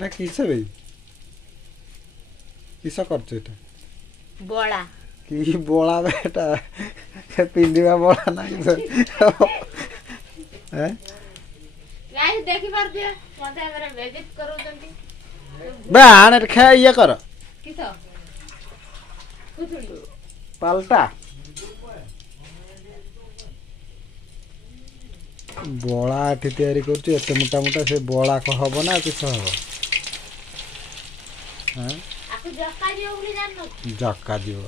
एटा किस भाई किस करछ एटा बड़ा कि बोला बेटा पिंदिबा बोला ना हैं गाइस देखि पार दिया मते हमरे बेइज्जत करू जंती बे आने खा ये कर किस कुछ पाल्टा बड़ा एठी तैयारी करछु एते मोटा मोटा से बड़ा को हबो ना किस हबो हैं आके जक्का दियो बोली जाननो जक्का दियो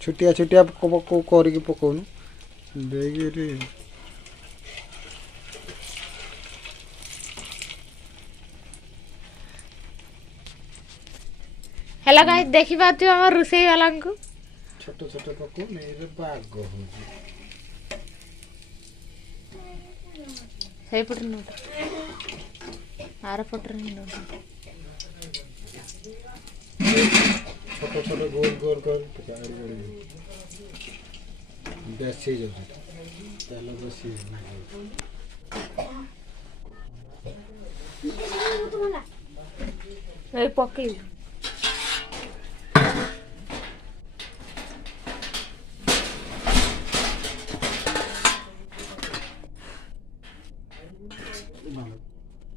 छुटिया छुटिया को करके पकोनु देगी रे हेलो गाइस देखि पातु हमर रुसई वाला को छोट छोट पको मेरे बाग हो सही पट नोट आर पट नोट छोट छोट गोल गोल कर पकाड़ी गड़ी बेसी जो तेल बेसी ए पके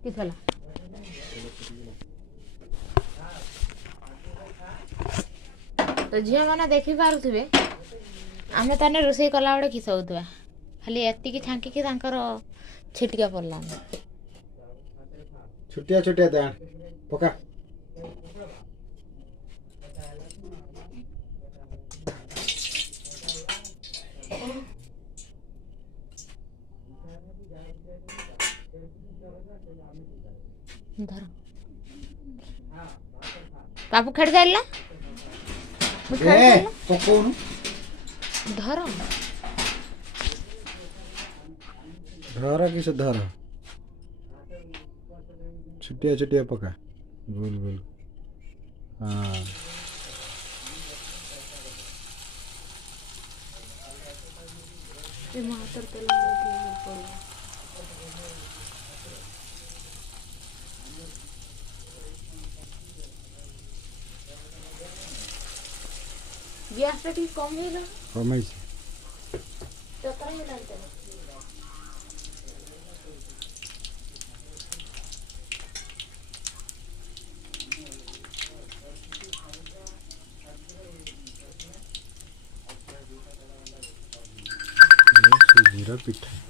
किसला तो झिया माने देखि पारुथिबे आमे ताने रोसई कला बडे किस होतबा खाली एत्ती की छांकी की तांकर छिटका पड़ला छुटिया छुटिया दे पका धर बापू खेड़ जाइला ए पकोनु धर धर किस धर छुटिया छुटिया पका गोल गोल हाँ टमाटर तेल ग्यास ठीक कम है कमाई तो करे लगता जीरा पिठा